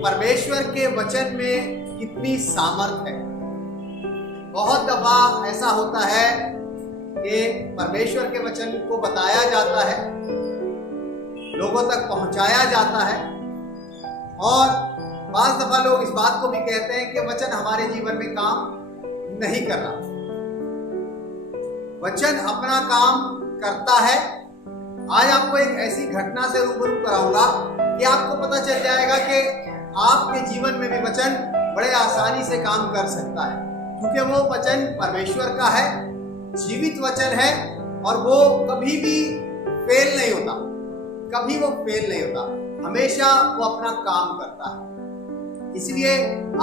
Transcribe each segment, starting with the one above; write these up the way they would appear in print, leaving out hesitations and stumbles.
परमेश्वर के वचन में कितनी सामर्थ्य है। बहुत दफा ऐसा होता है कि परमेश्वर के वचन को बताया जाता है, लोगों तक पहुंचाया जाता है, और बाज़ दफा लोग इस बात को भी कहते हैं कि वचन हमारे जीवन में काम नहीं कर रहा। वचन अपना काम करता है। आज आपको एक ऐसी घटना से रूबरू कराऊंगा कि आपको पता चल जाएगा कि आपके जीवन में भी वचन बड़े आसानी से काम कर सकता है, क्योंकि वो वचन परमेश्वर का है, जीवित वचन है, और वो कभी भी फेल नहीं होता। कभी वो फेल नहीं होता, हमेशा वो अपना काम करता है। इसलिए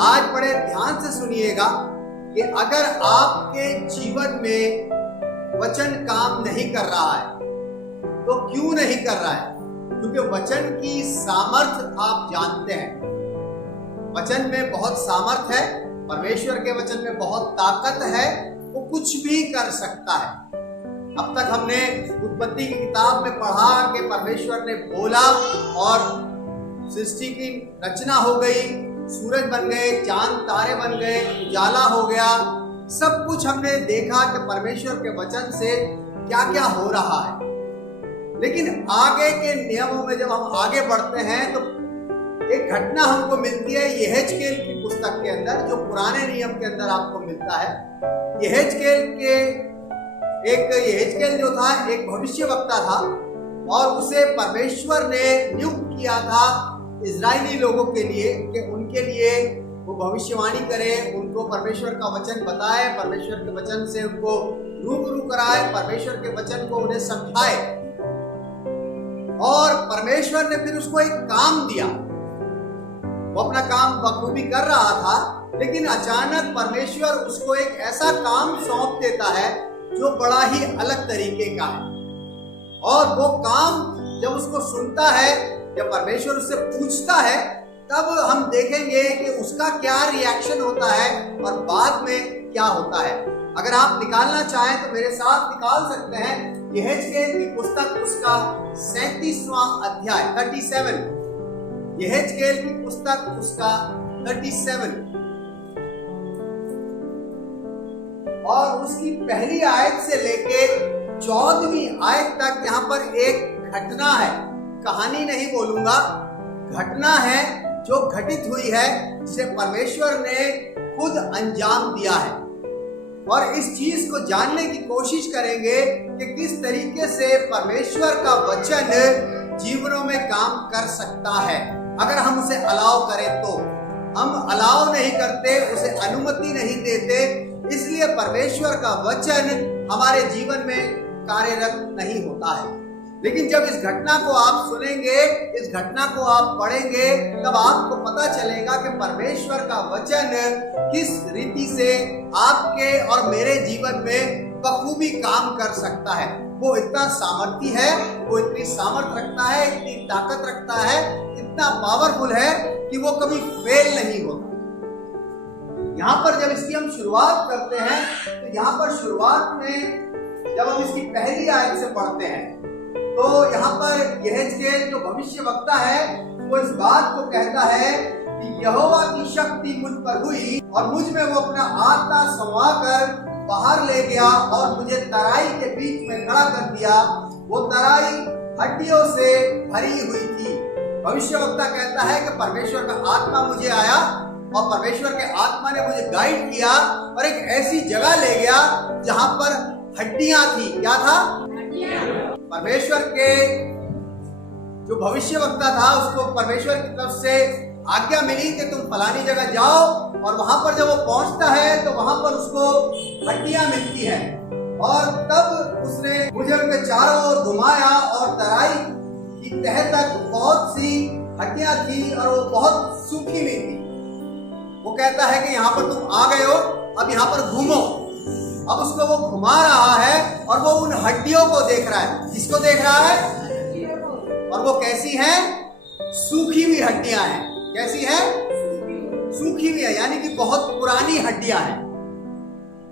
आज बड़े ध्यान से सुनिएगा कि अगर आपके जीवन में वचन काम नहीं कर रहा है तो क्यों नहीं कर रहा है? क्योंकि वचन की सामर्थ आप जानते हैं। वचन में बहुत सामर्थ है, परमेश्वर के वचन में बहुत ताकत है, वो कुछ भी कर सकता है। अब तक हमने उत्पत्ति की किताब में पढ़ा कि परमेश्वर ने बोला और सृष्टि की रचना हो गई, सूरज बन गए, चांद तारे बन गए, उजाला हो गया। सब कुछ हमने देखा कि परमेश्वर के वचन से क्या क्या हो रहा है। लेकिन आगे के नियमों में जब हम आगे बढ़ते हैं तो एक घटना हमको मिलती है यहेजकेल की पुस्तक के अंदर, जो पुराने नियम के अंदर आपको मिलता है। यहेजकेल जो था एक भविष्यवक्ता था, और उसे परमेश्वर ने नियुक्त किया था इजरायली लोगों के लिए कि उनके लिए वो भविष्यवाणी करे, उनको परमेश्वर का वचन बताए, परमेश्वर के वचन से उनको रूबरू कराए, परमेश्वर के वचन को उन्हें समझाए। और परमेश्वर ने फिर उसको एक काम दिया। वो अपना काम बखूबी कर रहा था, लेकिन अचानक परमेश्वर उसको एक ऐसा काम सौंप देता है जो बड़ा ही अलग तरीके का है। और वो काम जब उसको सुनता है, जब परमेश्वर उससे पूछता है, तब हम देखेंगे कि उसका क्या रिएक्शन होता है और बाद में क्या होता है। अगर आप निकालना चाहें तो मेरे साथ निकाल सकते हैं यहेजकेल की पुस्तक, उसका 37वां अध्याय 37। यहेजकेल की पुस्तक उसका 37 और उसकी पहली आयत से लेके 14वीं आयत तक यहाँ पर एक घटना है। कहानी नहीं बोलूंगा, घटना है जो घटित हुई है, जिसे परमेश्वर ने खुद अंजाम दिया है। और इस चीज को जानने की कोशिश करेंगे कि किस तरीके से परमेश्वर का वचन जीवनों में काम कर सकता है, अगर हम उसे अलाउ करें तो। हम अलाउ नहीं करते, उसे अनुमति नहीं देते, इसलिए परमेश्वर का वचन हमारे जीवन में कार्यरत नहीं होता है। लेकिन जब इस घटना को आप सुनेंगे, इस घटना को आप पढ़ेंगे, तब आपको पता चलेगा कि परमेश्वर का वचन किस रीति से आपके और मेरे जीवन में बखूबी काम कर सकता है। वो इतना सामर्थी है, वो इतनी सामर्थ रखता है, इतनी ताकत रखता है, इतना पावरफुल है कि वो कभी फेल नहीं होता। यहाँ पर जब इसकी हम शुरुआत करते हैं तो यहाँ पर शुरुआत में जब हम इसकी पहली आयत से पढ़ते हैं तो यहाँ पर यहेजकेल जो भविष्यवक्ता है वो इस बात को कहता है कि यहोवा की शक्ति मुझ पर हुई और मुझ में वो अपना आत्मा समवा कर बाहर ले गया और मुझे तराई के बीच में खड़ा कर दिया। वो तराई हड्डियों से भरी हुई थी। भविष्यवक्ता कहता है कि परमेश्वर का आत्मा मुझे आया और परमेश्वर के आत्मा ने मुझे गाइड किया और एक ऐसी जगह ले गया जहां पर हड्डियां थी। क्या था? परमेश्वर के जो भविष्यवक्ता था उसको परमेश्वर की तरफ से आज्ञा मिली कि तुम फलानी जगह जाओ, और वहां पर जब वो पहुंचता है तो वहां पर उसको हड्डियां मिलती हैं। और तब उसने मुझे उनके चारों ओर घुमाया और तराई की तह तक बहुत सी हड्डियां थी और वो बहुत सूखी हुई थी। वो कहता है कि यहाँ पर तुम आ गए हो, अब यहाँ पर घूमो। अब उसको वो घुमा रहा है और वो उन हड्डियों को देख रहा है। किसको देख रहा है? और वो कैसी हैं? सूखी हुई हड्डियां हैं। कैसी है? सूखी हुई है, यानी कि बहुत पुरानी हड्डियां हैं,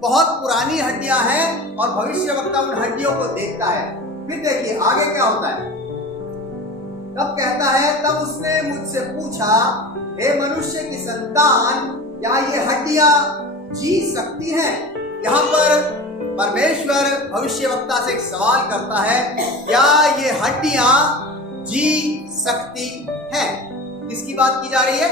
बहुत पुरानी हड्डियां हैं। और भविष्यवक्ता उन हड्डियों को देखता है। फिर देखिए आगे क्या होता है। तब कहता है, तब उसने मुझसे पूछा, हे मनुष्य की संतान, क्या ये हड्डियां जी सकती हैं? यहाँ पर परमेश्वर भविष्यवक्ता से एक सवाल करता है, क्या ये हड्डियां जी सकती हैं? किसकी बात की जा रही है?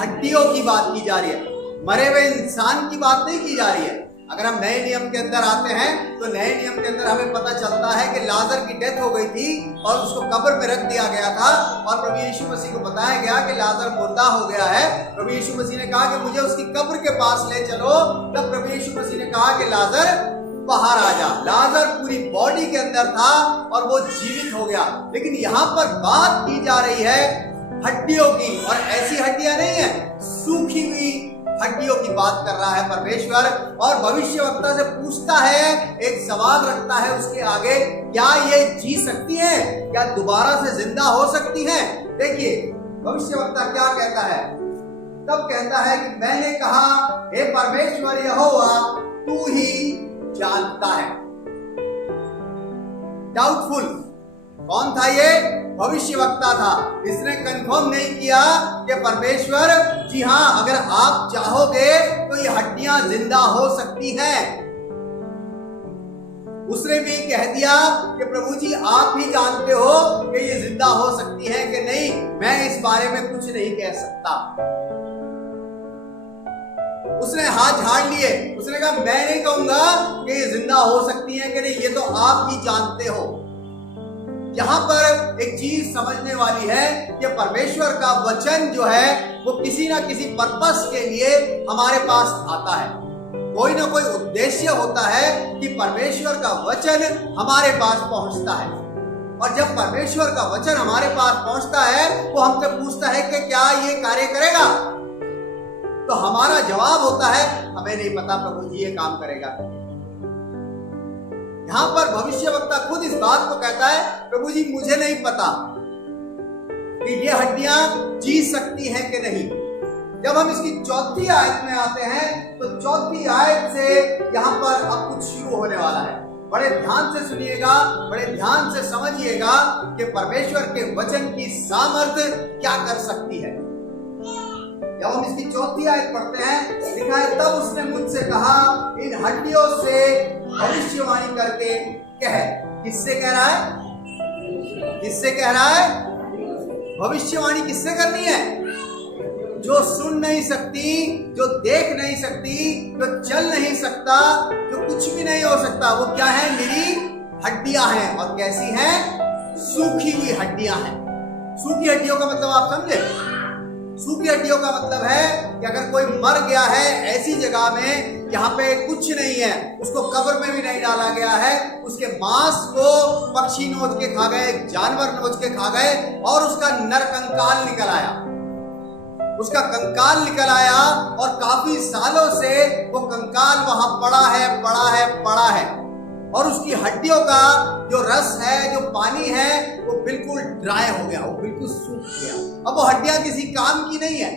हड्डियों की बात की जा रही है, मरे हुए इंसान की बात नहीं की जा रही है। अगर हम नए नियम के अंदर आते हैं तो नए नियम के अंदर हमें पता चलता है कि लाजर की डेथ हो गई थी और उसको कब्र में रख दिया गया था और प्रभु यीशु मसीह को बताया गया कि लाजर मुर्दा हो गया है। प्रभु यीशु मसीह ने कहा कि मुझे उसकी कब्र के पास ले चलो। तब प्रभु यीशु मसीह ने कहा कि लाजर बाहर आ जा। लाजर पूरी बॉडी के अंदर था और वो जीवित हो गया। लेकिन यहाँ पर बात की जा रही है हड्डियों की, और ऐसी हड्डियां नहीं है, सूखी हुई हड्डियों की बात कर रहा है परमेश्वर। और भविष्यवक्ता से पूछता है, एक सवाल रखता है उसके आगे, क्या ये जी सकती है? क्या दोबारा से जिंदा हो सकती है? देखिए भविष्यवक्ता क्या कहता है। तब कहता है कि मैंने कहा, हे परमेश्वर यहोवा, तू ही जानता है। डाउटफुल कौन था? ये भविष्यवक्ता था। इसने कंफर्म नहीं किया कि परमेश्वर, जी हाँ, अगर आप चाहोगे तो ये हड्डियां जिंदा हो सकती हैं। उसने भी कह दिया कि प्रभु जी आप ही जानते हो कि ये जिंदा हो सकती है कि नहीं, मैं इस बारे में कुछ नहीं कह सकता। उसने हाथ झाड़ लिए, उसने कहा मैं नहीं कहूंगा कि ये जिंदा हो सकती है कि नहीं, ये तो आप ही जानते हो। यहां पर एक चीज समझने वाली है कि परमेश्वर का वचन जो है वो किसी ना किसी पर्पस के लिए हमारे पास आता है। कोई ना कोई उद्देश्य होता है कि परमेश्वर का वचन हमारे पास पहुंचता है। और जब परमेश्वर का वचन हमारे पास पहुंचता है, वो हमसे पूछता है कि क्या ये कार्य करेगा, तो हमारा जवाब होता है हमें नहीं पता प्रभु जी ये काम करेगा। यहां पर भविष्यवक्ता खुद इस बात को कहता है, प्रभु जी मुझे नहीं पता कि ये हड्डियां जी सकती हैं कि नहीं। जब हम इसकी चौथी आयत में आते हैं तो चौथी आयत से यहां पर अब कुछ शुरू होने वाला है। बड़े ध्यान से सुनिएगा, बड़े ध्यान से समझिएगा कि परमेश्वर के वचन की सामर्थ्य क्या कर सकती है। जब हम इसकी चौथी आयत पढ़ते हैं, लिखा है, तब उसने मुझसे कहा, इन हड्डियों से भविष्यवाणी करके कह। किससे कह रहा है? किससे कह रहा है? भविष्यवाणी किससे करनी है? जो सुन नहीं सकती, जो देख नहीं सकती, जो चल नहीं सकता, जो कुछ भी नहीं हो सकता, वो क्या है? मेरी हड्डियां हैं। और कैसी हैं? सूखी हुई हड्डियां हैं। सूखी हड्डियों का मतलब आप समझे? सूखी हड्डियों का मतलब है कि अगर कोई मर गया है ऐसी जगह में जहां पे कुछ नहीं है, उसको कब्र में भी नहीं डाला गया है, उसके मांस को पक्षी नोच के खा गए, जानवर नोच के खा गए और उसका नर कंकाल निकल आया, उसका कंकाल निकल आया और काफी सालों से वो कंकाल वहां पड़ा है और उसकी हड्डियों का जो रस है, जो पानी है, वो बिल्कुल ड्राई हो गया, वो बिल्कुल सूख गया। अब वो हड्डियां किसी काम की नहीं है।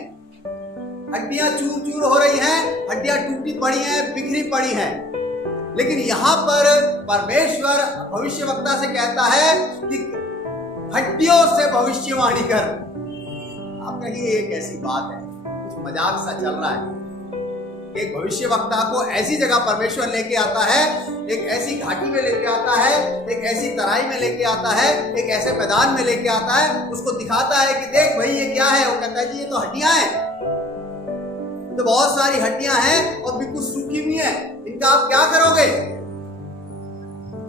हड्डियां चूर चूर हो रही हैं, हड्डियां टूटी पड़ी हैं, बिखरी पड़ी हैं। लेकिन यहां पर परमेश्वर भविष्यवक्ता से कहता है कि हड्डियों से भविष्यवाणी कर। आप कहिए ये कैसी बात है, कुछ मजाक सा चल रहा है। एक भविष्यवक्ता को ऐसी जगह परमेश्वर लेके आता है, एक ऐसी घाटी में लेके आता है, एक ऐसी तराई में लेके आता है, एक ऐसे मैदान में लेके आता है, उसको दिखाता है कि देख भाई ये क्या है। वो कहता है जी ये तो हड्डियां हैं, तो बहुत सारी हड्डियां हैं और बिल्कुल सूखी हुई हैं, इनका आप क्या करोगे?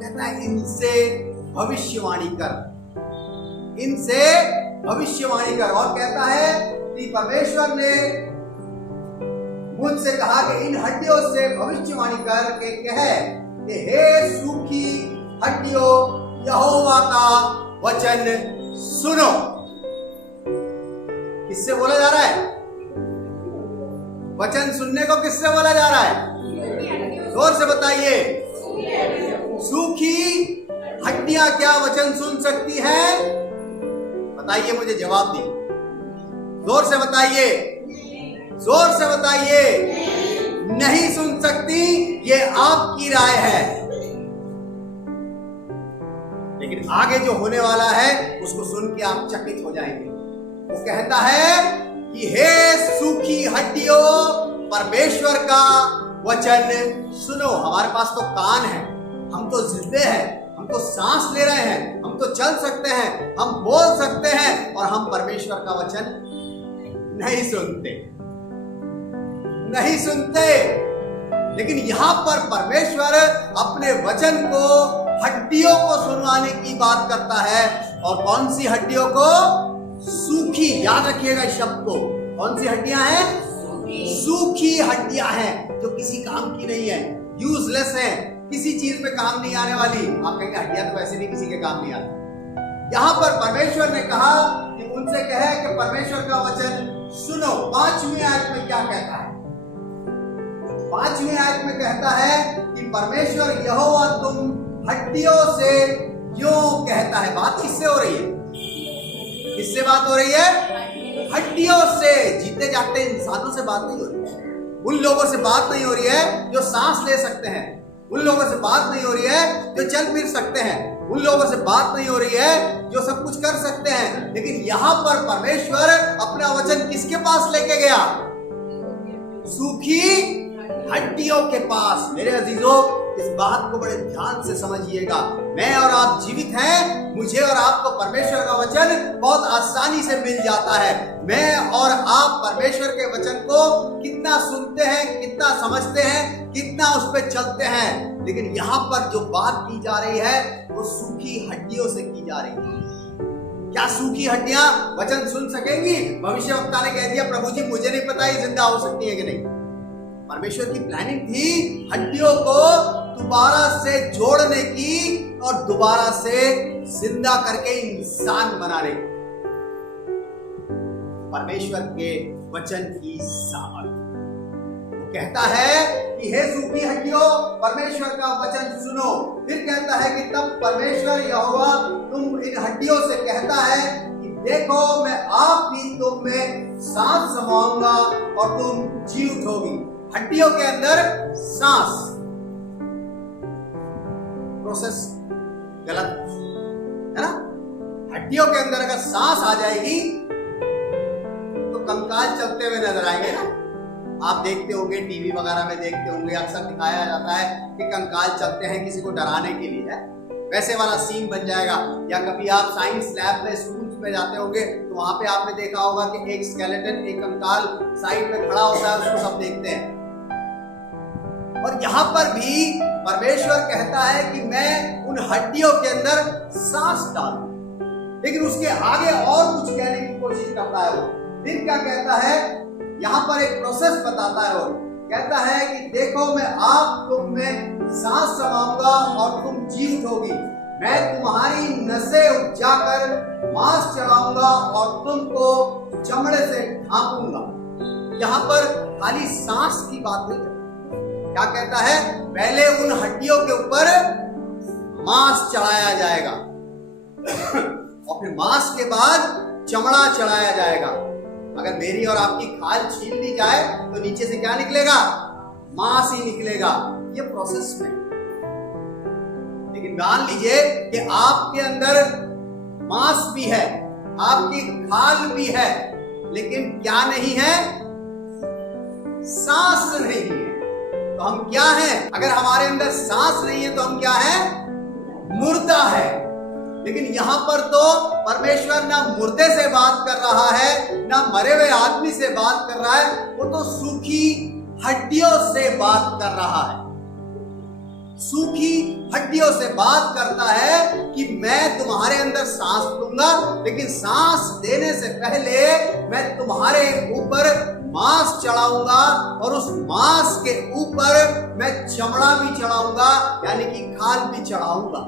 कहता है इनसे भविष्यवाणी कर, इनसे भविष्यवाणी कर। और कहता है कि परमेश्वर ने मुझसे कहा कि इन हड्डियों से भविष्यवाणी करके कह कि हे सूखी हड्डियों, यहोवा का वचन सुनो। किससे बोला जा रहा है? वचन सुनने को किससे बोला जा रहा है? जोर से बताइए। सूखी हड्डियां क्या वचन सुन सकती हैं? बताइए, मुझे जवाब दी, जोर से बताइए, जोर से बताइए। नहीं सुन सकती, ये आपकी राय है। लेकिन आगे जो होने वाला है उसको सुन के आप चकित हो जाएंगे। वो कहता है कि हे सूखी हड्डियों, परमेश्वर का वचन सुनो। हमारे पास तो कान है, हम तो जिंदे हैं, हम तो सांस ले रहे हैं, हम तो चल सकते हैं, हम बोल सकते हैं, और हम परमेश्वर का वचन नहीं सुनते, नहीं सुनते। लेकिन यहां पर परमेश्वर अपने वचन को हड्डियों को सुनवाने की बात करता है। और कौन सी हड्डियों को? सूखी। याद रखिएगा इस शब्द को। कौन सी हड्डियां हैं? सूखी हड्डियां हैं, जो किसी काम की नहीं है, यूजलेस है, किसी चीज में काम नहीं आने वाली। आप कहेंगे हड्डियां तो वैसे भी किसी के काम नहीं आती। यहां पर परमेश्वर ने कहा कि उनसे कहे कि परमेश्वर का वचन सुनो। 5वीं आयत में क्या कहता है? 5वीं आयत में कहता है कि परमेश्वर यहोवा तुम हड्डियों से क्यों कहता है। बात किससे हो रही है? किससे बात हो रही है? हड्डियों से। जीते जागते इंसानों से बात नहीं हो रही है। उन लोगों से बात नहीं हो रही है जो सांस ले सकते हैं, उन लोगों से बात नहीं हो रही है जो चल फिर सकते हैं, उन लोगों से बात नहीं हो रही है जो सब कुछ कर सकते हैं। लेकिन यहां पर परमेश्वर अपना वचन किसके पास लेके गया? सूखी हड्डियों के पास। मेरे अजीजों, इस बात को बड़े ध्यान से समझिएगा। मैं और आप जीवित हैं, मुझे और आपको परमेश्वर का वचन बहुत आसानी से मिल जाता है। मैं और आप परमेश्वर के वचन को कितना सुनते हैं, कितना समझते हैं, कितना उस पर चलते हैं। लेकिन यहाँ पर जो बात की जा रही है वो सूखी हड्डियों से की जा रही है। क्या सूखी हड्डियां वचन सुन सकेंगी? भविष्यवक्ता ने कह दिया, प्रभु जी मुझे नहीं पता ये जिंदा हो सकती है कि नहीं। परमेश्वर की प्लानिंग थी हड्डियों को दोबारा से जोड़ने की और दोबारा से जिंदा करके इंसान बनाने की। परमेश्वर के वचन की सामर्थ। वो कहता है कि हे सूखी हड्डियों, परमेश्वर का वचन सुनो। फिर कहता है कि तब परमेश्वर यहोवा तुम इन हड्डियों से कहता है कि देखो मैं आप ही तुम में सांस समाऊंगा और तुम जी उठोगी। हड्डियों के अंदर सांस, प्रोसेस गलत है ना। हड्डियों के अंदर अगर सांस आ जाएगी तो कंकाल चलते हुए नजर आएंगे ना। आप देखते होंगे, टीवी वगैरह में देखते होंगे, अक्सर दिखाया जाता है कि कंकाल चलते हैं किसी को डराने के लिए, है वैसे वाला सीन बन जाएगा। या कभी आप साइंस लैब में स्कूल्स में जाते होंगे तो वहां पे आपने देखा होगा कि एक स्केलेटन, एक कंकाल साइड में खड़ा होता है, उसको सब देखते हैं। और यहां पर भी परमेश्वर कहता है कि मैं उन हड्डियों के अंदर सांस डालूं। लेकिन उसके आगे और कुछ कहने की कोशिश करता है वो। फिर क्या कहता है? यहां पर एक प्रोसेस बताता है वो। कहता है कि देखो मैं आप तुम में सांस समाऊंगा और तुम जी उठोगी। मैं तुम्हारी नसें उपजाकर मांस चढ़ाऊंगा और तुमको चमड़े से ढांपूंगा। यहां पर खाली सांस की बात नहीं। क्या कहता है? पहले उन हड्डियों के ऊपर मांस चढ़ाया जाएगा और फिर मांस के बाद चमड़ा चढ़ाया जाएगा। अगर मेरी और आपकी खाल छील ली जाए तो नीचे से क्या निकलेगा? मांस ही निकलेगा। ये प्रोसेस में। लेकिन मान लीजिए कि आपके अंदर मांस भी है, आपकी खाल भी है, लेकिन क्या नहीं है? सांस नहीं है। तो हम क्या हैं? अगर हमारे अंदर सांस नहीं है तो हम क्या हैं? मुर्दा है। लेकिन यहां पर तो परमेश्वर ना मुर्दे से बात कर रहा है, ना मरे हुए आदमी से बात कर रहा है, वो तो सूखी हड्डियों से बात कर रहा है। सूखी हड्डियों से बात करता है कि मैं तुम्हारे अंदर सांस दूंगा, लेकिन सांस देने से पहले मैं तुम्हारे ऊपर मांस चढ़ाऊंगा और उस मांस के ऊपर मैं चमड़ा भी चढ़ाऊंगा, यानी कि खाल भी चढ़ाऊंगा।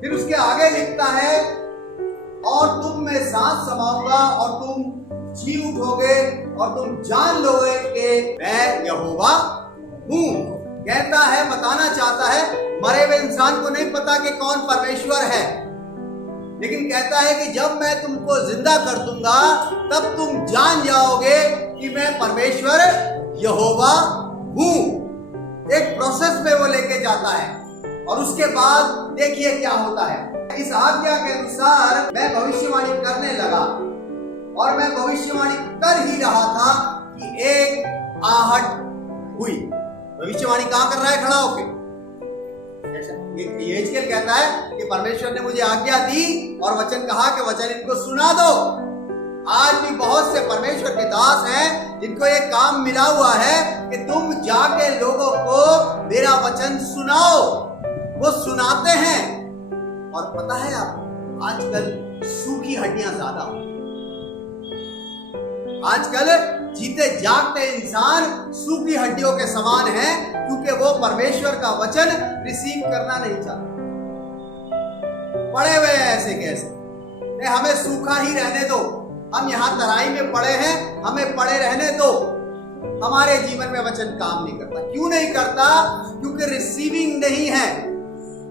फिर उसके आगे लिखता है और तुम में सांस समाऊंगा और तुम जी उठोगे और तुम जान लोगे कि मैं यहोवा हूं। कहता है, बताना चाहता है, मरे हुए इंसान को नहीं पता कि कौन परमेश्वर है, लेकिन कहता है कि जब मैं तुमको जिंदा कर दूंगा तब तुम जान जाओगे कि मैं परमेश्वर यहोवा हूं। एक प्रोसेस में वो लेके जाता है और उसके बाद देखिए क्या होता है। इस आज्ञा के अनुसार मैं भविष्यवाणी करने लगा और मैं भविष्यवाणी कर ही रहा था कि एक आहट हुई। भविष्यवाणी कहां कर रहा है? खड़ा होके। यहेजकेल कहता है कि परमेश्वर ने मुझे आज्ञा दी और वचन कहा कि वचन इनको सुना दो। आज भी बहुत से परमेश्वर के दास हैं जिनको ये काम मिला हुआ है कि तुम जाके लोगों को मेरा वचन सुनाओ। वो सुनाते हैं और पता है आप, आजकल सूखी हड्डियां ज्यादा हो। आजकल जीते जागते इंसान सूखी हड्डियों के समान हैं क्योंकि वो परमेश्वर का वचन रिसीव करना नहीं चाहते। पड़े हुए हैं ऐसे कैसे, नहीं हमें सूखा ही रहने दो, हम यहां तराई में पड़े हैं, हमें पड़े रहने दो। हमारे जीवन में वचन काम नहीं करता। क्यों नहीं करता? क्योंकि रिसीविंग नहीं है,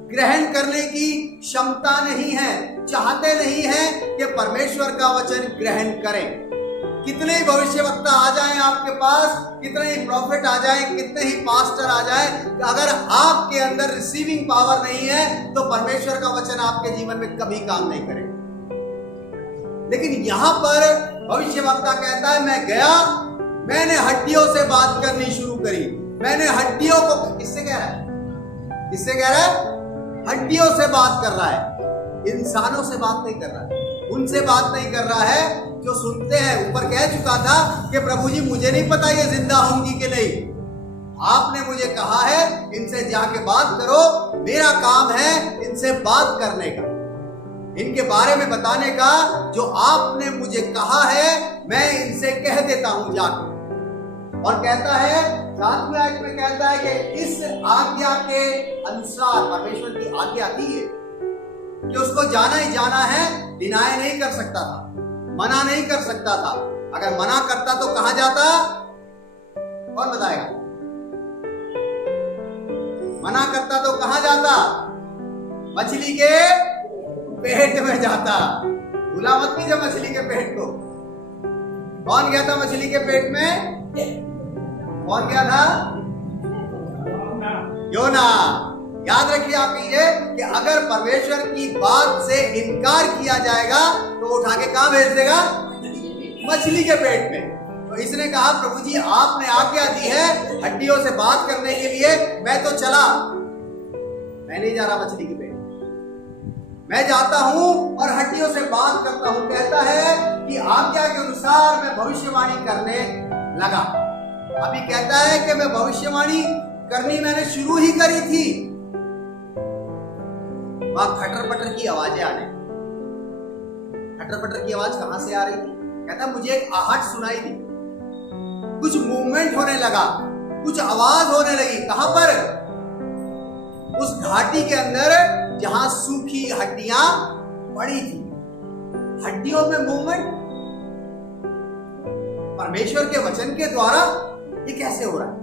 ग्रहण करने की क्षमता नहीं है, चाहते नहीं है कि परमेश्वर का वचन ग्रहण करें। कितने ही भविष्यवक्ता आ जाएं आपके पास, कितने ही प्रॉफिट आ जाएं, कितने ही पास्टर आ जाएं, अगर आपके अंदर रिसीविंग पावर नहीं है तो परमेश्वर का वचन आपके जीवन में कभी काम नहीं करेगा। लेकिन यहां पर भविष्यवक्ता कहता है मैं गया, मैंने हड्डियों से बात करनी शुरू करी। मैंने हड्डियों को, किससे कह रहा है? किससे कह रहा है? हड्डियों से बात कर रहा है, इंसानों से बात नहीं कर रहा है, उनसे बात नहीं कर रहा है जो सुनते हैं। ऊपर कह चुका था कि प्रभु जी मुझे नहीं पता ये जिंदा होंगी कि नहीं, आपने मुझे कहा है इनसे जाके बात करो, मेरा काम है इनसे बात करने का, इनके बारे में बताने का। जो आपने मुझे कहा है मैं इनसे कह देता हूं जाकर। और कहता है 7वें आयत में कहता है कि इस आज्ञा के अनुसार, परमेश्वर की आज्ञा थी कि उसको जाना ही जाना है, डिनाय नहीं कर सकता था, मना नहीं कर सकता था। अगर मना करता तो कहां जाता? कौन बताएगा? मना करता तो कहां जाता? मछली के पेट में जाता। भूला मत कीजिए मछली के पेट को। कौन गया था मछली के पेट में? कौन गया था? योना। याद रखिए आप ये कि अगर परमेश्वर की बात से इनकार किया जाएगा तो उठा के कहां भेज देगा? मछली के पेट में। तो इसने कहा प्रभु जी आपने आज्ञा दी है हड्डियों से बात करने के लिए, मैं तो चला, मैं नहीं जा रहा मछली के पेट, मैं जाता हूं और हड्डियों से बात करता हूं। कहता है कि आज्ञा के अनुसार मैं भविष्यवाणी करने लगा। अभी कहता है कि मैं भविष्यवाणी करनी मैंने शुरू ही करी थी। वहां खटर पटर की आवाजें आने, खटर पटर की आवाज कहां से आ रही थी? कहता मुझे एक आहट सुनाई दी, कुछ मूवमेंट होने लगा, कुछ आवाज होने लगी। कहां पर? उस घाटी के अंदर जहां सूखी हड्डियां पड़ी थी। हड्डियों में मूवमेंट परमेश्वर के वचन के द्वारा ये कैसे हो रहा है?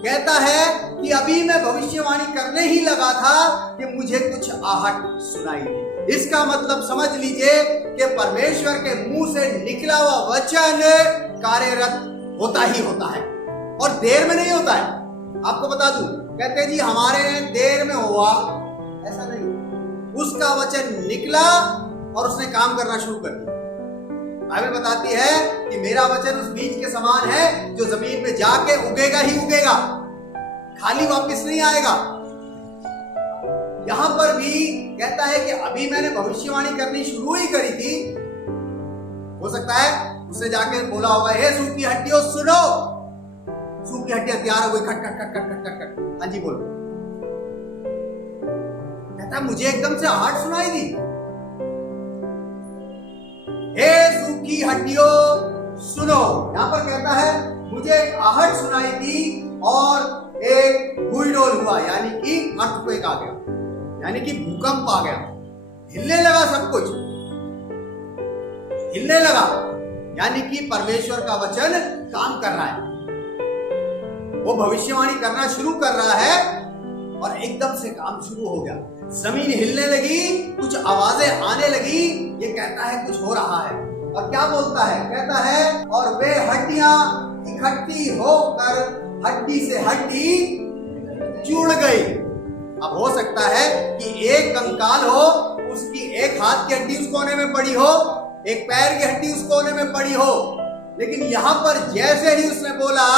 कहता है कि अभी मैं भविष्यवाणी करने ही लगा था कि मुझे कुछ आहट सुनाई दी। इसका मतलब समझ लीजिए कि परमेश्वर के मुंह से निकला हुआ वचन कार्यरत होता ही होता है और देर में नहीं होता है। आपको बता दूं, कहते जी हमारे देर में हुआ, ऐसा नहीं। उसका वचन निकला और उसने काम करना शुरू कर दिया। बाइबल बताती है कि मेरा वचन उस बीज के समान है जो जमीन में जाके उगेगा ही उगेगा, खाली वापस नहीं आएगा। यहां पर भी कहता है कि अभी मैंने भविष्यवाणी करनी शुरू ही करी थी। हो सकता है उसने जाके बोला होगा हे सूखी हड्डियों सुनो। सूखी हड्डियां तैयार हो गई, खट खट खट खट खट खट। हाँ जी बोलो। कहता मुझे एकदम से आहट सुनाई दी, हे सूखी हड्डियों सुनो। यहां पर कहता है मुझे एक आहट सुनाई दी और एक भूईडोल हुआ, यानी कि अर्थक्वेक आ गया, यानी कि भूकंप आ गया। हिलने लगा, सब कुछ हिलने लगा, यानी कि परमेश्वर का वचन काम कर रहा है। वो भविष्यवाणी करना शुरू कर रहा है और एकदम से काम शुरू हो गया। जमीन हिलने लगी, कुछ आवाजें आने लगी। ये कहता है कुछ हो रहा है। और क्या बोलता है? कहता है और वे हड्डियां इकट्ठी होकर हड्डी से हड्डी जुड़ गई। अब हो सकता है कि एक कंकाल हो उसकी एक हाथ की हड्डी उस कोने में पड़ी हो, एक पैर की हड्डी उस कोने में पड़ी हो, लेकिन यहां पर जैसे ही उसने बोला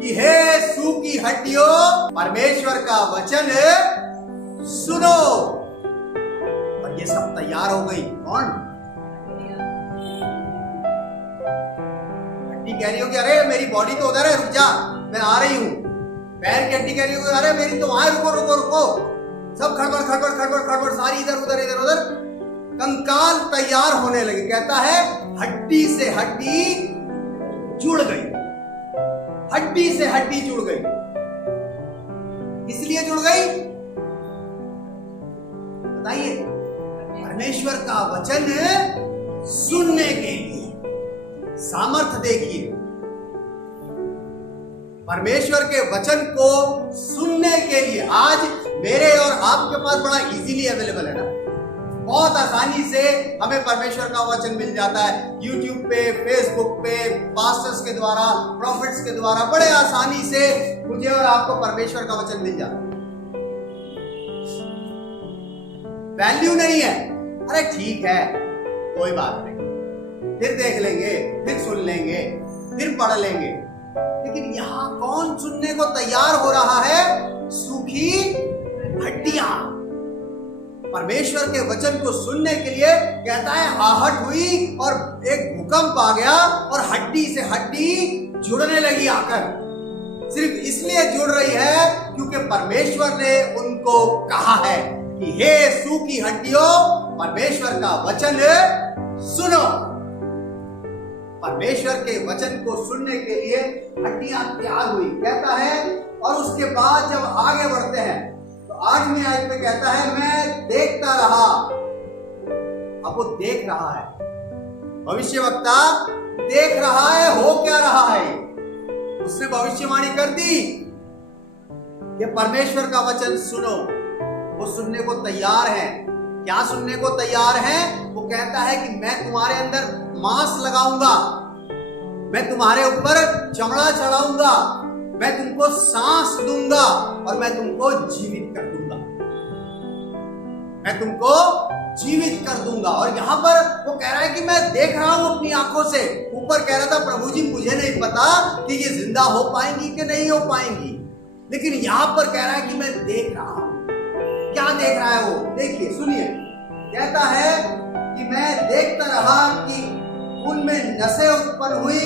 कि हे सूखी हड्डियों, परमेश्वर का वचन सुनो, और ये सब तैयार हो गई। कौन? हड्डी कह रही हो कि अरे मेरी बॉडी तो उधर है, रुक जा, मैं आ रही हूं। पैर की हड्डी कह रही हो अरे मेरी तो वहां, रुको रुको रुको। सब खड़बड़ खड़बड़ खड़बड़ खड़बड़, सारी इधर उधर इधर उधर, कंकाल तैयार होने लगे। कहता है हड्डी से हड्डी जुड़ गई, हड्डी से हड्डी जुड़ गई। इसलिए जुड़ गई, बताइए? परमेश्वर का वचन सुनने के लिए। सामर्थ देखिए, परमेश्वर के वचन को सुनने के लिए आज मेरे और आपके पास बड़ा इजीली अवेलेबल है ना। बहुत आसानी से हमें परमेश्वर का वचन मिल जाता है, यूट्यूब पे, फेसबुक पे, पास्टर्स के द्वारा, प्रॉफिट्स के द्वारा बड़े आसानी से मुझे और आपको परमेश्वर का वचन मिल जाता है। वैल्यू नहीं है, अरे ठीक है कोई बात नहीं, फिर देख लेंगे, फिर सुन लेंगे, फिर पढ़ लेंगे। लेकिन यहां कौन सुनने को तैयार हो रहा है? सूखी हड्डियां। परमेश्वर के वचन को सुनने के लिए कहता है आहट हुई और एक भूकंप आ गया और हड्डी से हड्डी जुड़ने लगी आकर। सिर्फ इसलिए जुड़ रही है क्योंकि परमेश्वर ने उनको कहा है कि हे सूखी हड्डियों, परमेश्वर का वचन सुनो। परमेश्वर के वचन को सुनने के लिए हड्डियां तैयार हुई, कहता है। और उसके बाद जब आगे बढ़ते हैं तो 8वीं आयत में कहता है मैं देखता रहा। अब वो देख रहा है, भविष्यवक्ता देख रहा है हो क्या रहा है। उसने भविष्यवाणी कर दी कि परमेश्वर का वचन सुनो। वो सुनने को तैयार है। क्या सुनने को तैयार है? वो कहता है कि मैं तुम्हारे अंदर मांस लगाऊंगा, मैं तुम्हारे ऊपर चमड़ा चढ़ाऊंगा, मैं तुमको सांस दूंगा और मैं तुमको जीवित कर दूंगा, मैं तुमको जीवित कर दूंगा। और यहां पर वो कह रहा है कि मैं देख रहा हूं अपनी आंखों से। ऊपर कह रहा था प्रभु जी मुझे नहीं पता कि ये जिंदा हो पाएंगी कि नहीं हो पाएंगी, लेकिन यहां पर कह रहा है कि मैं देख रहा हूं। क्या देख रहा है वो? देखिए, सुनिए। कहता है कि मैं देखता रहा कि उनमें नसें उत्पन्न हुई,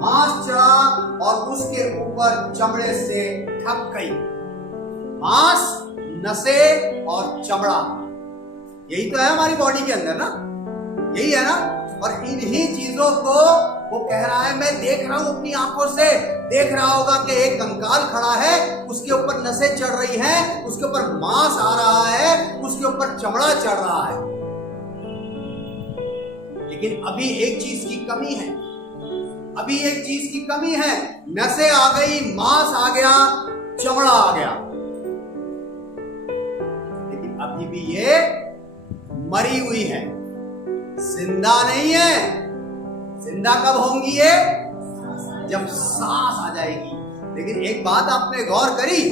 मांस चढ़ा और उसके ऊपर चमड़े से ढक गई। मांस, नसें और चमड़ा, यही तो है हमारी बॉडी के अंदर ना, यही है ना। और इन्हीं चीजों को वो कह रहा है मैं देख रहा हूं अपनी आंखों से। देख रहा होगा कि एक कंकाल खड़ा है, उसके ऊपर नसें चढ़ रही हैं, उसके ऊपर मांस आ रहा है, उसके ऊपर चमड़ा चढ़ रहा है। लेकिन अभी एक चीज की कमी है, अभी एक चीज की कमी है। नसें आ गई, मांस आ गया, चमड़ा आ गया, लेकिन अभी भी ये मरी हुई है, जिंदा नहीं है। जिंदा कब होंगी ये? जब सांस आ जाएगी। लेकिन एक बात आपने गौर करी,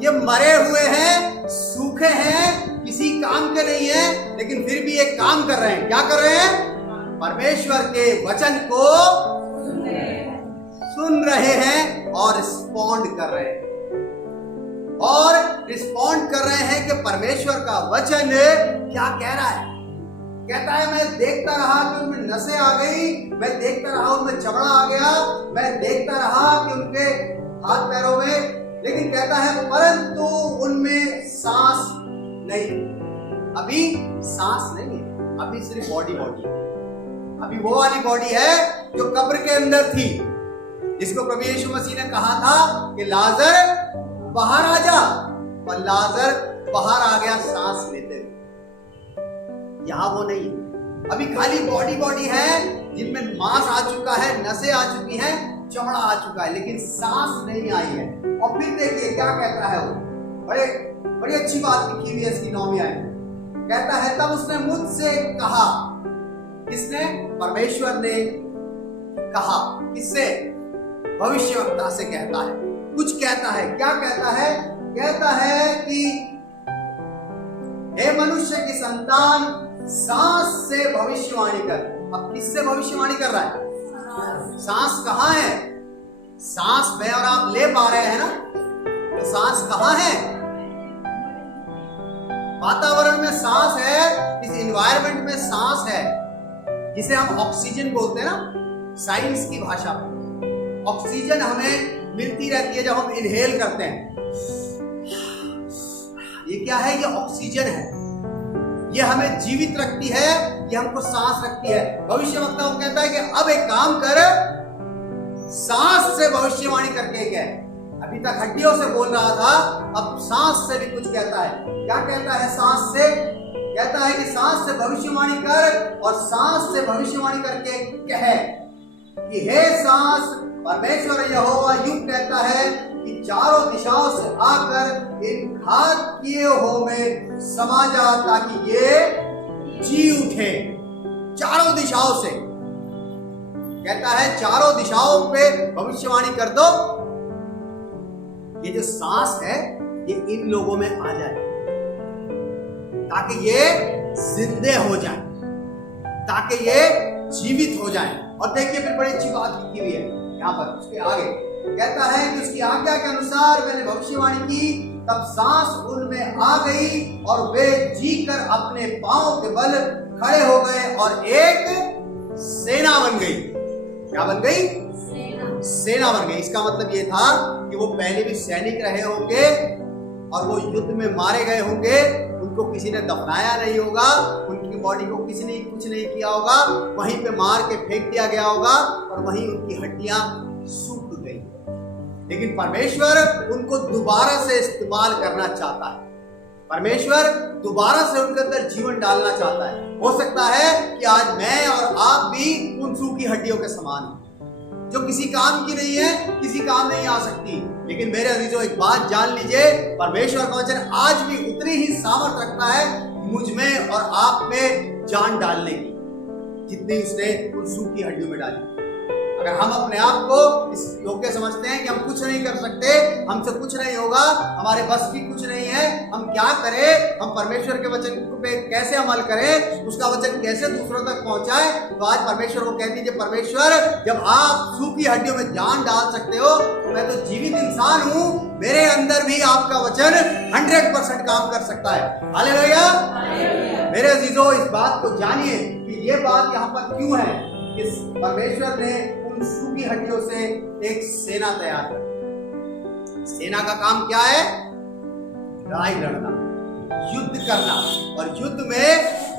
ये मरे हुए हैं, सूखे हैं, किसी काम के नहीं है, लेकिन फिर भी एक काम कर रहे हैं। क्या कर रहे हैं? परमेश्वर के वचन को सुन रहे हैं और रिस्पॉन्ड कर रहे हैं। और रिस्पॉन्ड कर रहे हैं कि परमेश्वर का वचन क्या कह रहा है। कहता है मैं देखता रहा कि उनमें नसें आ गई, मैं देखता रहा उनमें चमड़ा आ गया, मैं देखता रहा कि उनके हाथ पैरों में, लेकिन कहता है परंतु उनमें सांस नहीं। अभी सांस नहीं है, अभी सिर्फ बॉडी है। अभी वो वाली बॉडी है जो कब्र के अंदर थी, जिसको प्रभु यीशु मसीह ने कहा था कि लाजर बाहर आ जा, और लाजर बाहर आ गया सांस लेते हुए। यहां वो नहीं, अभी खाली बॉडी है जिनमें मांस आ चुका है, नसें आ चुकी हैं, चमड़ा आ चुका है, लेकिन सांस नहीं आई है। और फिर देखिए क्या कहता है वो, बड़ी अच्छी बात लिखी हुई है इसकी 9वीं आयत में। कहता है तब उसने मुझसे कहा, किसने? परमेश्वर ने कहा। किससे? भविष्यवक्ता से कहता है, कुछ कहता है। क्या कहता है? कहता है कि हे मनुष्य की संतान, सांस से भविष्यवाणी कर। अब किससे भविष्यवाणी कर रहा है? सांस कहाँ है? सांस मैं और आप ले पा रहे हैं ना, तो सांस कहाँ है? वातावरण में सांस है, इस एनवायरनमेंट में सांस है, जिसे हम ऑक्सीजन बोलते हैं ना साइंस की भाषा में। ऑक्सीजन हमें मिलती रहती है जब हम इनहेल करते हैं। ये क्या है? ये ऑक्सीजन है, ये हमें जीवित रखती है, ये हमको सांस रखती है। भविष्यवक्ता वो कहता है कि अब एक काम कर, सांस से भविष्यवाणी करके कह। अभी तक हड्डियों से बोल रहा था, अब सांस से भी कुछ कहता है। क्या कहता है सांस से? कहता है कि सांस से भविष्यवाणी कर, और सांस से भविष्यवाणी करके कह कि हे सांस, परमेश्वर यहोवा यूं कहता है कि चारों दिशाओं से आकर इन घात किए हो में समा जा, ताकि ये जी उठे। चारों दिशाओं से कहता है, चारों दिशाओं पे भविष्यवाणी कर दो। ये जो सांस है ये इन लोगों में आ जाए, ताकि ये जिंदे हो जाए, ताकि ये जीवित हो जाए। और देखिए फिर बड़ी अच्छी बात लिखी हुई है यहाँ पर, उसके आगे कहता है कि उसकी आज्ञा के अनुसार मैंने भविष्यवाणी की, तब सांस उनमें आ गई और वे जीकर अपने पांव के बल खड़े हो गए और एक सेना बन गई। क्या बन गई? सेना बन गई। इसका मतलब ये था कि वो पहले भी सैनिक रहे होंगे और वो युद्ध में मारे गए होंगे, उनको किसी ने दफनाया नहीं होगा, उनकी बॉडी को किसी ने कुछ नहीं किया होगा, वहीं पे मार के फेंक दिया गया होगा और वहीं उनकी हड्डियां सूख गई। लेकिन परमेश्वर उनको दोबारा से इस्तेमाल करना चाहता है। परमेश्वर दोबारा से उनके अंदर जीवन डालना चाहता है। हो सकता है कि आज मैं और आप भी उन सूखी हड्डियों के समान हैं, जो किसी काम की नहीं है, किसी काम नहीं आ सकती। लेकिन मेरे अजीजों, एक बात जान लीजिए, परमेश्वर का वचन आज भी उतनी ही सामर्थ रखता है मुझ में और आप में जान डालने की, जितनी उसने उन सूखी हड्डियों में डाली। अगर हम अपने आप को इस योग्य समझते हैं कि हम कुछ नहीं कर सकते, हमसे कुछ नहीं होगा, हमारे बस की कुछ नहीं है, हम क्या करें, हम परमेश्वर के वचन पे कैसे अमल करें, उसका वचन कैसे दूसरों तक पहुंचाए, तो आज परमेश्वर को कह दीजिए, परमेश्वर जब आप सूखी हड्डियों में जान डाल सकते हो, तो मैं तो जीवित इंसान हूं, मेरे अंदर भी आपका वचन 100% काम कर सकता है। हालेलुया। मेरे अजीजों, इस बात को जानिए कि ये बात यहाँ पर क्यों है। इस परमेश्वर ने उन सूखी हड्डियों से एक सेना तैयार की। सेना का काम क्या है? लड़ाई लड़ना, युद्ध करना। और युद्ध में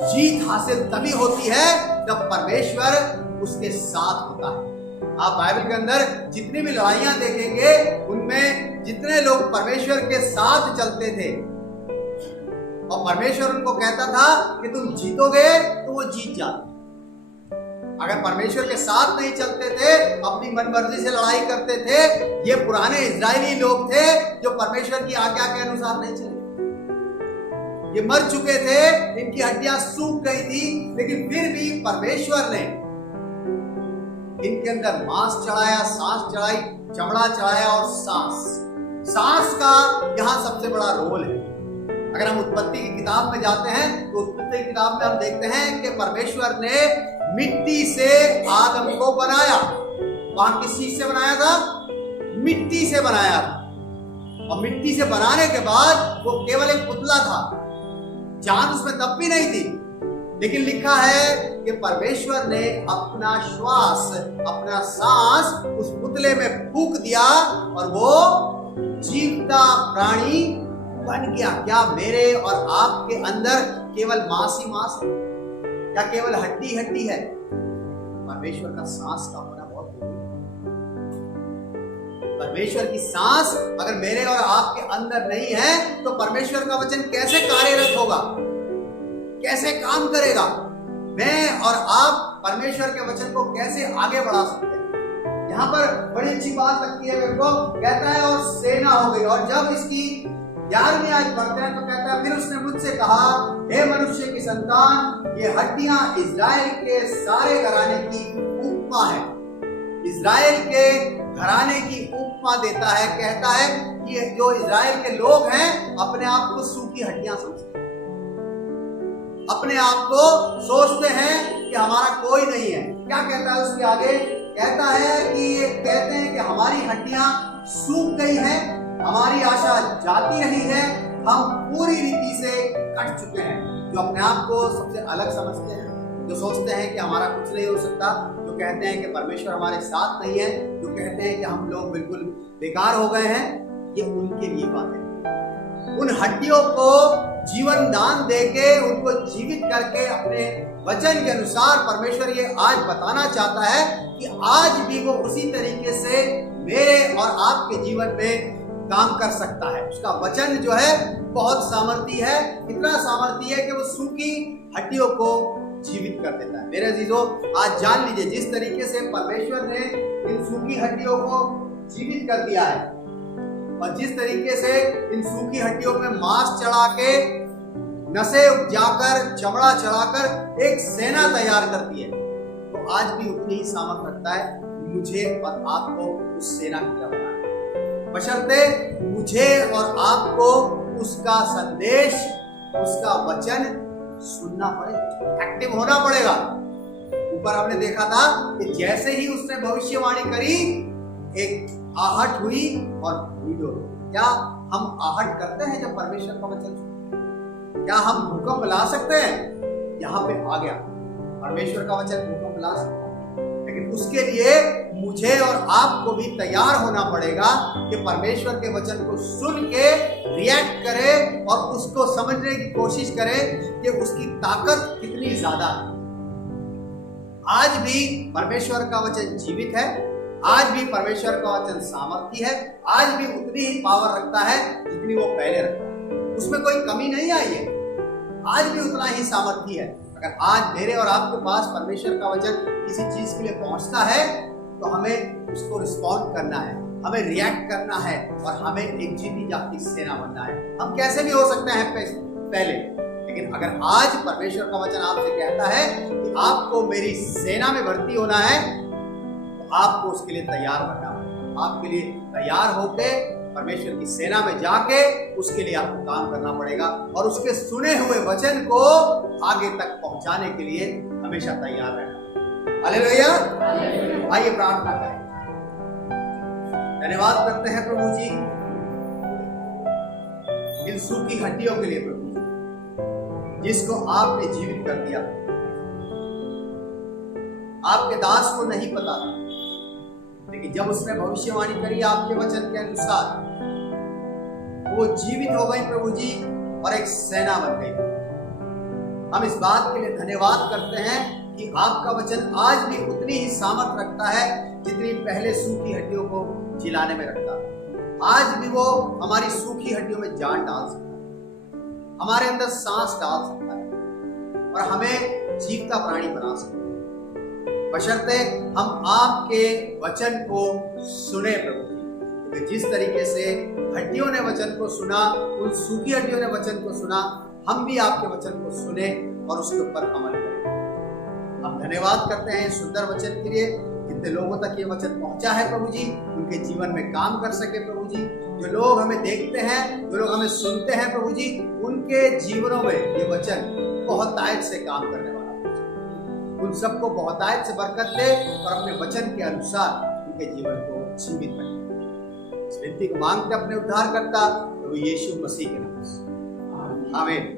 जीत हासिल तभी होती है जब परमेश्वर उसके साथ होता है। आप बाइबल के अंदर जितनी भी लड़ाइयां देखेंगे, उनमें जितने लोग परमेश्वर के साथ चलते थे और परमेश्वर उनको कहता था कि तुम जीतोगे, तो वो जीत जाते। अगर परमेश्वर के साथ नहीं चलते थे, अपनी मनमर्जी से लड़ाई करते थे, ये पुराने इजरायली लोग थे जो परमेश्वर की आज्ञा के अनुसार नहीं चले। ये मर चुके थे, इनकी हड्डियां सूख गई थी, लेकिन फिर भी परमेश्वर ने इनके अंदर मांस चढ़ाया, सांस चढ़ाई, चमड़ा चढ़ाया और सांस का यहाँ सबसे बड़ा रोल है। अगर हम उत्पत्ति की किताब में जाते हैं, तो उत्पत्ति की किताब में हम देखते हैं कि परमेश्वर ने मिट्टी से आदम को बनाया। वहां किस चीज से बनाया था? मिट्टी से बनाया था। और मिट्टी से बनाने के बाद वो केवल एक पुतला था, जान उसमें तब भी नहीं थी। लेकिन लिखा है कि परमेश्वर ने अपना श्वास, अपना सांस उस पुतले में फूंक दिया और वो जीवता प्राणी बन गया। क्या मेरे और आपके अंदर केवल मांस ही मांस है? क्या केवल हड्डी हड्डी है? परमेश्वर का सांस का होना बहुत जरूरी है। परमेश्वर की सांस अगर मेरे और आपके अंदर नहीं है, तो परमेश्वर का वचन कैसे कार्यरत होगा, कैसे काम करेगा? मैं और आप परमेश्वर के वचन को कैसे आगे बढ़ा सकते हैं? यहाँ पर बड़ी अच्छी बात लगती है मेरे को। कहता है और सेना हो गई। और जब इसकी 11वीं आयत पढ़ते हैं तो कहता है, फिर उसने मुझसे कहा, हे मनुष्य की संतान, ये हड्डियां इजराइल के सारे घराने की उपमा है। इजराइल के घराने की उपमा देता है। कहता है कि जो इजराइल के लोग हैं, अपने आप को सूखी हड्डियां समझते हैं। अपने आप को सोचते हैं कि हमारा कोई नहीं है। क्या कहता है उसके आगे? कहता है कि ये कहते हैं कि हमारी हड्डियां सूख गई हैं, हमारी आशा जाती रही है, हम पूरी रीति से कट चुके हैं। जो अपने आप को सबसे अलग समझते हैं, जो सोचते हैं कि हमारा कुछ नहीं हो सकता, जो कहते हैं कि परमेश्वर हमारे साथ नहीं है, जो कहते हैं कि हम लोग बिल्कुल बेकार हो गए हैं, ये उनके लिए बात है। उन हड्डियों को जीवन दान देके, उनको जीवित करके अपने वचन के अनुसार परमेश्वर ये आज बताना चाहता है कि आज भी वो उसी तरीके से मेरे और आपके जीवन में काम कर सकता है। उसका वचन जो है बहुत सामर्थी है, इतना सामर्थी है कि वो सूखी हड्डियों को जीवित कर देता है। मेरे अजीजों, आज जान लीजिए जिस तरीके से परमेश्वर ने इन सूखी हड्डियों को जीवित कर दिया है और जिस तरीके से इन सूखी हड्डियों में मांस चढ़ा के, नसें उपजाकर, चमड़ा चढ़ाकर एक सेना तैयार करती है, तो आज भी उतनी ही सामर्थ रखता है मुझे और आपको उस सेना की तरफ बनाना, बशर्ते मुझे और आपको उसका संदेश, उसका वचन सुनना पड़ेगा, एक्टिव होना पड़ेगा। ऊपर हमने देखा था कि जैसे ही उसने भविष्यवाणी करी, एक आहट हुई और भूमि डोली। क्या हम आहट करते हैं जब परमेश्वर का वचन सुनते? क्या हम भूकंप ला सकते हैं? यहाँ पे आ गया परमेश्वर का वचन, भूकंप ला सकता है, लेकिन उसके लिए मुझे और आपको भी तैयार होना पड़ेगा कि परमेश्वर के वचन को सुन के रिएक्ट करें और उसको समझने की कोशिश करें कि उसकी ताकत कितनी ज्यादा है। आज भी परमेश्वर का वचन जीवित है, आज भी परमेश्वर का वचन सामर्थी है, आज भी उतनी ही पावर रखता है जितनी वो पहले रखता है, उसमें कोई कमी नहीं आई है, आज भी उतना ही सामर्थी है। अगर आज मेरे और आपके पास परमेश्वर का वचन किसी चीज के लिए पहुंचता है तो हमें उसको रिस्पॉन्ड करना है, हमें रिएक्ट करना है और हमें एक जीती जागती सेना बनना है। हम कैसे भी हो सकते हैं पहले, लेकिन अगर आज परमेश्वर का वचन आपसे कहता है कि आपको मेरी सेना में भर्ती होना है, तो आपको उसके लिए तैयार बनना है। आपके लिए तैयार होके परमेश्वर की सेना में जाके उसके लिए आपको काम करना पड़ेगा और उसके सुने हुए वचन को आगे तक पहुंचाने के लिए हमेशा तैयार रहना। हालेलुया। आइए प्रार्थना करें। धन्यवाद करते हैं प्रभु जी इन सूखी हड्डियों के लिए, प्रभु जी जिसको आपने जीवित कर दिया। आपके दास को नहीं पता था, लेकिन जब उसने भविष्यवाणी करी आपके वचन के अनुसार, वो जीवित हो गई प्रभु जी और एक सेना बन गई। हम इस बात के लिए धन्यवाद करते हैं कि आपका वचन आज भी उतनी ही सामर्थ रखता है जितनी पहले सूखी हड्डियों को जिलाने में रखता है। आज भी वो हमारी सूखी हड्डियों में जान डाल सकता है, हमारे अंदर सांस डाल सकता है और हमें जीवता प्राणी बना सकता है, बशर्ते हम आपके वचन को सुने प्रभु जी। क्योंकि जिस तरीके से हड्डियों ने वचन को सुना, उन सूखी हड्डियों ने वचन को सुना, हम भी आपके वचन को सुने और उसके ऊपर अमल करें। हम धन्यवाद करते हैं सुंदर वचन के लिए, जितने लोगों तक ये वचन पहुंचा है प्रभु जी, उनके जीवन में काम कर सके प्रभु जी। जो लोग हमें देखते हैं, जो लोग हमें सुनते हैं प्रभु जी, उनके जीवनों में ये वचन बहुतायत से काम करने वाला है। उन सबको बहुतायत से बरकत दे और अपने वचन के अनुसार उनके जीवन को जीवित रखे। इस विनती को मांगते अपने उद्धारकर्ता प्रभु यीशु मसीह के नाम से, आमीन।